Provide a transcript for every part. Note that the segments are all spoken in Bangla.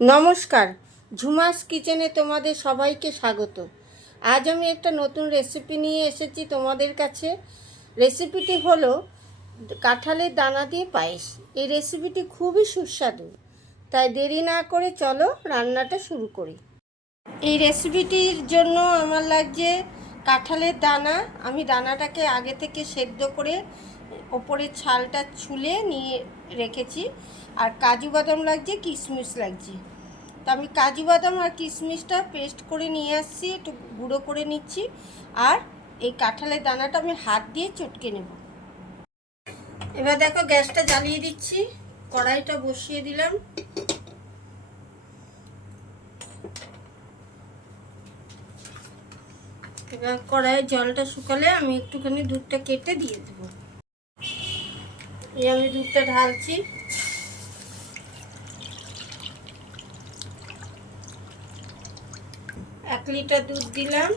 নমস্কার, ঝুমাস কিচেনে তোমাদের সবাইকে স্বাগত। আজ আমি একটা নতুন রেসিপি নিয়ে এসেছি তোমাদের কাছে। রেসিপিটি হলো কাঁঠালের দানা দিয়ে পায়েস। এই রেসিপিটি খুবই সুস্বাদু, তাই দেরি না করে চলো রান্নাটা শুরু করি। এই রেসিপিটির জন্য আমার লাগছে কাঁঠালের দানা। আমি দানাটাকে আগে থেকে সেদ্ধ করে ওপরের ছালটা ছুলে নিয়ে রেখেছি। আর কাজু বাদাম লাগছে, কিশমিশ লাগছে। তো আমি কাজু বাদাম আর কিশমিশটা পেস্ট করে নিয়ে আসছি, একটু গুঁড়ো করে নিচ্ছি। আর এই কাঁঠালের দানাটা আমি হাত দিয়ে চটকে নেব। এবার দেখো, গ্যাসটা জ্বালিয়ে দিচ্ছি, কড়াইটা বসিয়ে দিলাম। এবার কড়াইয়ের জলটা শুকালে আমি একটুখানি দুধটা কেটে দিয়ে দেবো। এই আমি দুধটা ঢালছি। 1 লিটার দুধ দিলাম।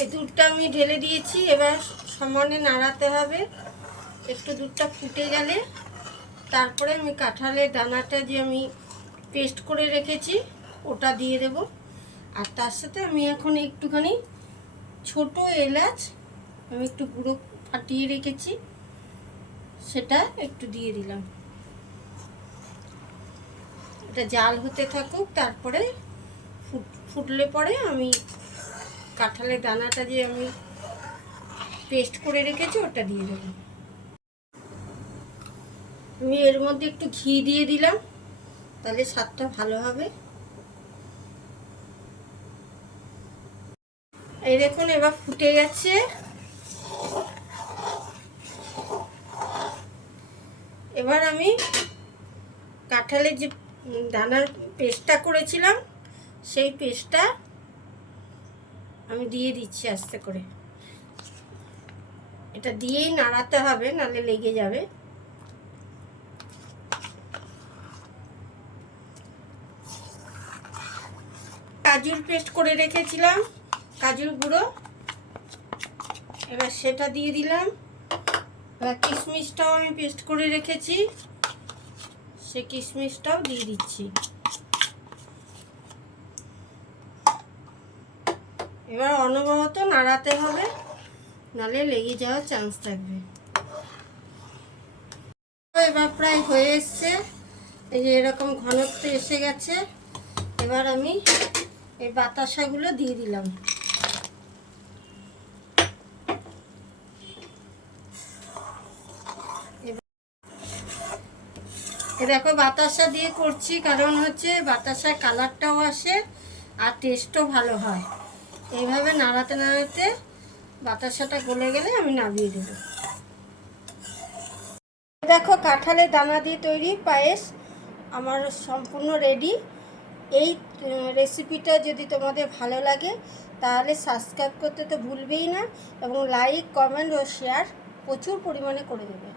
এই দুধটা আমি ঢেলে দিয়েছি। এবার সমানে নাড়াতে হবে। একটু দুধটা ফুটে গেলে তারপরে আমি কাঁঠালের দানাটা যে আমি পেস্ট করে রেখেছি ওটা দিয়ে দেব। আর তার সাথে আমি এখন একটুখানি ছোট এলাচ আমি একটু গুঁড়ো ফাটিয়ে রেখেছি, সেটা একটু দিয়ে দিলাম। এটা জাল হতে থাকুক, তারপরে ফুটলে পরে আমি কাঁঠালের দানাটা যে আমি পেস্ট করে রেখেছি ওটা দিয়ে দেবো। আমি এর মধ্যে একটু ঘি দিয়ে দিলাম, তাহলে স্বাদটা ভালো হবে। এই দেখুন, এবার ফুটে গেছে। এবার আমি কাঁঠালের যে দানার পেস্টটা করেছিলাম সেই পেস্টটা আমি দিয়ে দিচ্ছি আস্তে করে। এটা দিয়েই নাড়াতে হবে, নাহলে লেগে যাবে। কাজুর পেস্ট করে রেখেছিলাম, কাজুর গুঁড়ো, এবার সেটা দিয়ে দিলাম। এবার কিশমিশটাও আমি পেস্ট করে রেখেছি, সে কিশমিশটাও দিয়ে দিচ্ছি। এবার অনবরত নাড়াতে হবে, নাহলে লেগে যাওয়ার চান্স থাকবে। এবার প্রায় হয়ে এসছে, এই যে এরকম ঘনত্ব এসে গেছে। এবার আমি এই বাতাসাগুলো দিয়ে দিলাম। দেখো, বাতাসা দিয়ে করছি কারণ হচ্ছে বাতাসার কালারটাও আসে আর টেস্টও ভালো হয়। এইভাবে নাড়াতে নাড়াতে বাতাসাটা গলে গেলে আমি নামিয়ে দেব। দেখো, কাঁঠালের দানা দিয়ে তৈরি পায়েস আমার সম্পূর্ণ রেডি। এই রেসিপিটা যদি তোমাদের ভালো লাগে তাহলে সাবস্ক্রাইব করতে তো ভুলবেই না, এবং লাইক, কমেন্ট ও শেয়ার প্রচুর পরিমাণে করে দেবে।